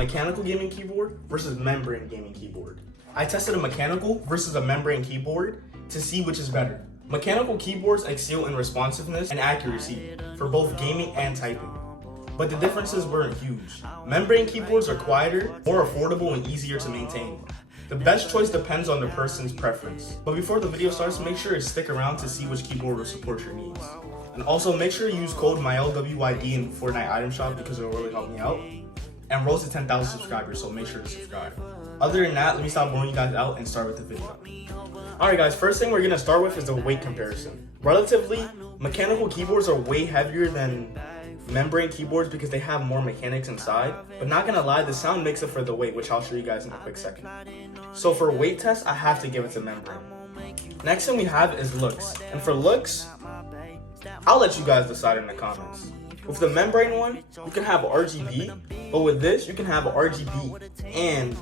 mechanical gaming keyboard versus membrane gaming keyboard. I tested a mechanical versus a membrane keyboard to see which is better. Mechanical keyboards excel in responsiveness and accuracy for both gaming and typing, but the differences weren't huge. Membrane keyboards are quieter, more affordable, and easier to maintain. The best choice depends on the person's preference. But before the video starts, make sure to stick around to see which keyboard will support your needs. And also make sure to use code MyLWYD in Fortnite item shop because it will really help me out. And Rose to 10,000 subscribers, so make sure to subscribe. Other than that, let me stop boring you guys out and start with the video. Alright guys, first thing we're gonna start with is the weight comparison. Relatively, mechanical keyboards are way heavier than membrane keyboards because they have more mechanics inside, but not gonna lie, the sound makes up for the weight, which I'll show you guys in a quick second. So for weight test, I have to give it to membrane. Next thing we have is looks, and for looks, I'll let you guys decide in the comments. With the membrane one, you can have RGB, but with this, you can have RGB and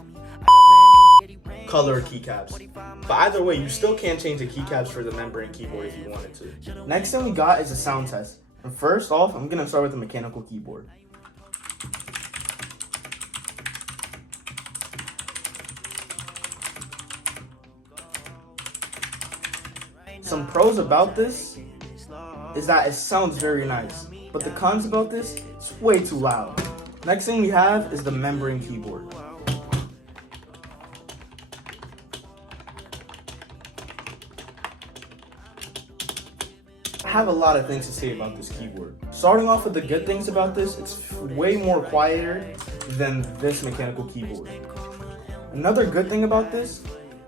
color keycaps. But either way, you still can't change the keycaps for the membrane keyboard if you wanted to. Next thing we got is a sound test. And first off, I'm gonna start with the mechanical keyboard. Some pros about this is that it sounds very nice, but the cons about this, it's way too loud. Next thing we have is the membrane keyboard. I have a lot of things to say about this keyboard. Starting off with the good things about this, it's way more quieter than this mechanical keyboard. Another good thing about this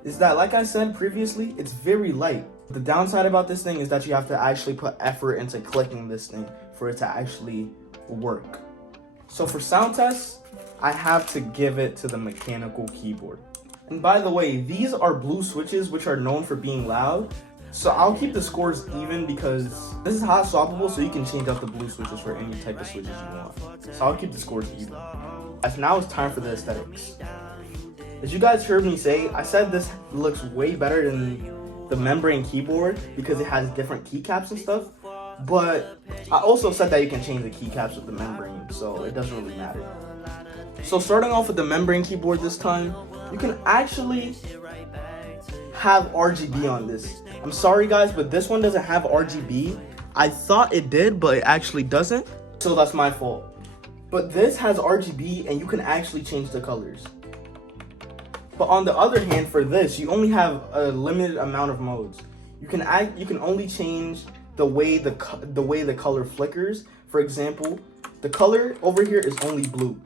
is that, like I said previously, it's very light. The downside about this thing is that you have to actually put effort into clicking this thing for it to actually work. So for sound tests, I have to give it to the mechanical keyboard. And by the way, these are blue switches which are known for being loud. So I'll keep the scores even because this is hot swappable, so you can change out the blue switches for any type of switches you want. So I'll keep the scores even. As now it's time for the aesthetics. As you guys heard me say, I said this looks way better than the membrane keyboard because it has different keycaps and stuff. But I also said that you can change the keycaps with the membrane, so it doesn't really matter. So starting off with the membrane keyboard this time, you can actually have RGB on this. I'm sorry guys, but this one doesn't have RGB. I thought it did, but it actually doesn't. So that's my fault. But this has RGB and you can actually change the colors. But on the other hand, for this, you only have a limited amount of modes. You can only change the way the color flickers. For example, the color over here is only blue.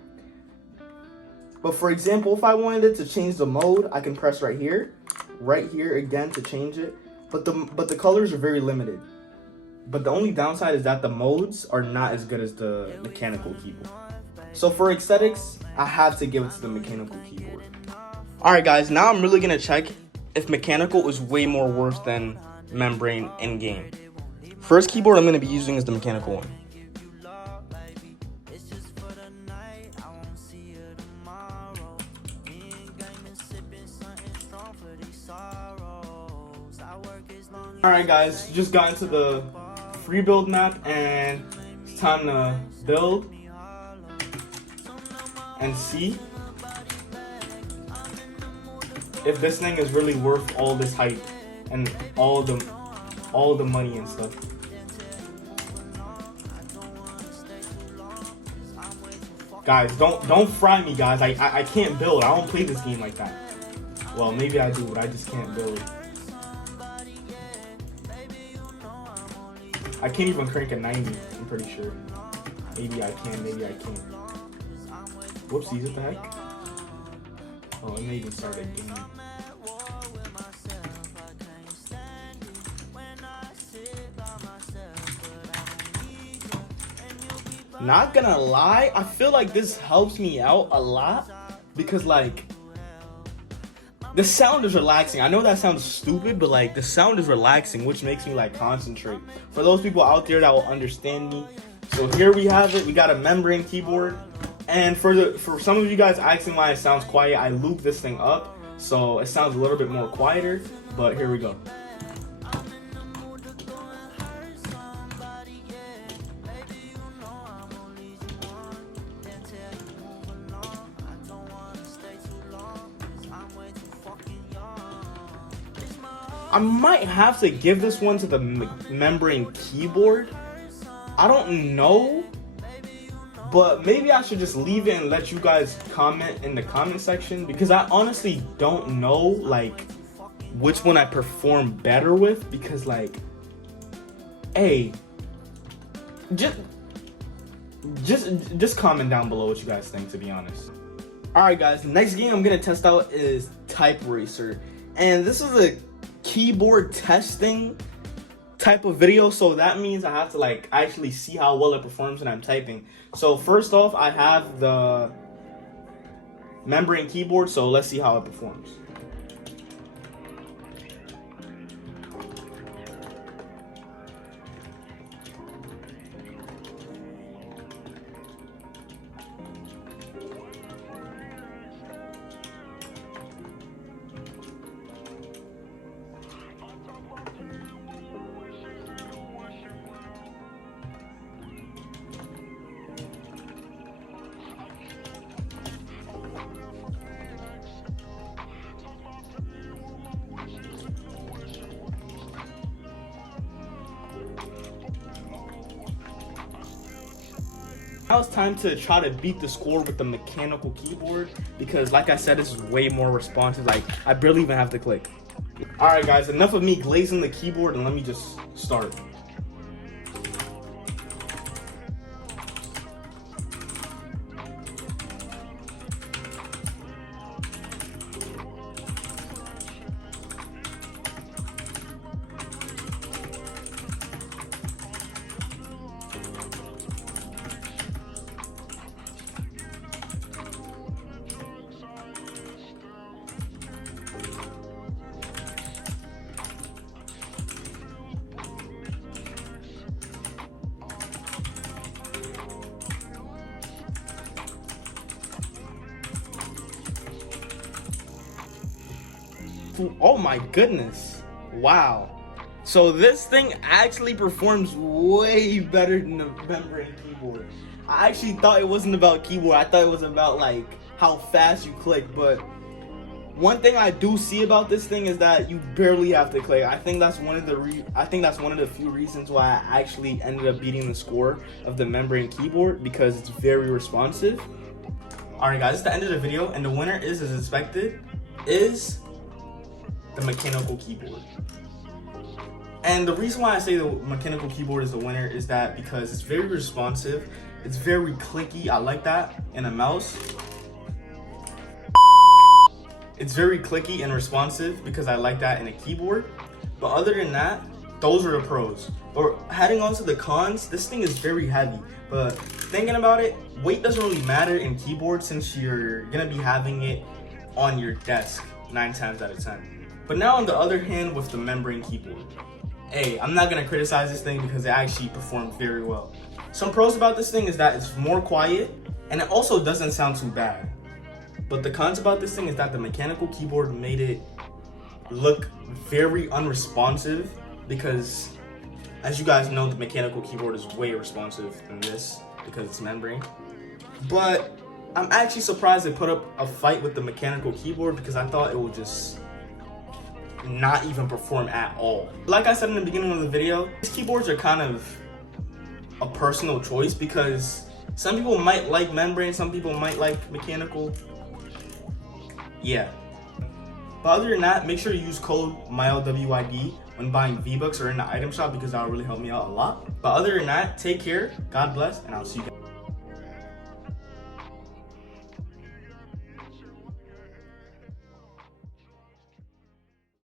But for example, if I wanted it to change the mode, I can press right here again to change it. But the colors are very limited. But the only downside is that the modes are not as good as the mechanical keyboard. So for aesthetics, I have to give it to the mechanical keyboard. Alright guys, now I'm really gonna check if mechanical is way more worse than membrane in game. First keyboard I'm gonna be using is the mechanical one. Alright guys, just got into the free build map and it's time to build and see if this thing is really worth all this hype and all the money and stuff. Guys, don't fry me guys. I can't build. I don't play this game like that. Well, maybe I do, but I just can't build. I can't even crank a 90, I'm pretty sure. Maybe I can, maybe I can't. Whoopsies, what the heck? Oh, it may even start a game. Not gonna lie, I feel like this helps me out a lot because like the sound is relaxing. I know that sounds stupid, but like the sound is relaxing, which makes me like concentrate. For those people out there that will understand me. So here we have it. We got a membrane keyboard. And for some of you guys asking why it sounds quiet, I looped this thing up. So it sounds a little bit more quieter, but here we go. I might have to give this one to the membrane keyboard. I don't know, but maybe I should just leave it and let you guys comment in the comment section, because I honestly don't know like which one I perform better with, because like, hey, just comment down below what you guys think, to be honest. Alright guys, the next game I'm gonna test out is Type Racer, and this is a keyboard testing type of video, so that means I have to like actually see how well it performs when I'm typing. So first off, I have the membrane keyboard, so let's see how it performs. Now it's time to try to beat the score with the mechanical keyboard, because like I said, this is way more responsive. Like, I barely even have to click. Alright guys, enough of me glazing the keyboard, and let me just start. Oh my goodness, wow. So this thing actually performs way better than the membrane keyboard. I actually thought it wasn't about keyboard, I thought it was about like how fast you click. But one thing I do see about this thing is that you barely have to click. I think that's one of the few reasons why I actually ended up beating the score of the membrane keyboard, because it's very responsive. Alright guys, it's the end of the video, and the winner is, as expected, is the mechanical keyboard. And the reason why I say the mechanical keyboard is the winner is that because it's very responsive, it's very clicky. I like that in a mouse. It's very clicky and responsive because I like that in a keyboard. But other than that, those are the pros. But heading on to the cons, this thing is very heavy. But thinking about it, weight doesn't really matter in keyboard since you're gonna be having it on your desk 9 times out of 10. But now on the other hand, with the membrane keyboard, hey, I'm not gonna criticize this thing because it actually performed very well. Some pros about this thing is that it's more quiet, and it also doesn't sound too bad. But the cons about this thing is that the mechanical keyboard made it look very unresponsive, because as you guys know, the mechanical keyboard is way responsive than this because it's membrane. But I'm actually surprised they put up a fight with the mechanical keyboard, because I thought it would just not even perform at all. Like I said in the beginning of the video, these keyboards are kind of a personal choice, because some people might like membrane, some people might like mechanical. Yeah. But other than that, make sure you use code MILEWYD when buying V-Bucks or in the item shop, because that'll really help me out a lot. But other than that, take care, God bless, and I'll see you guys.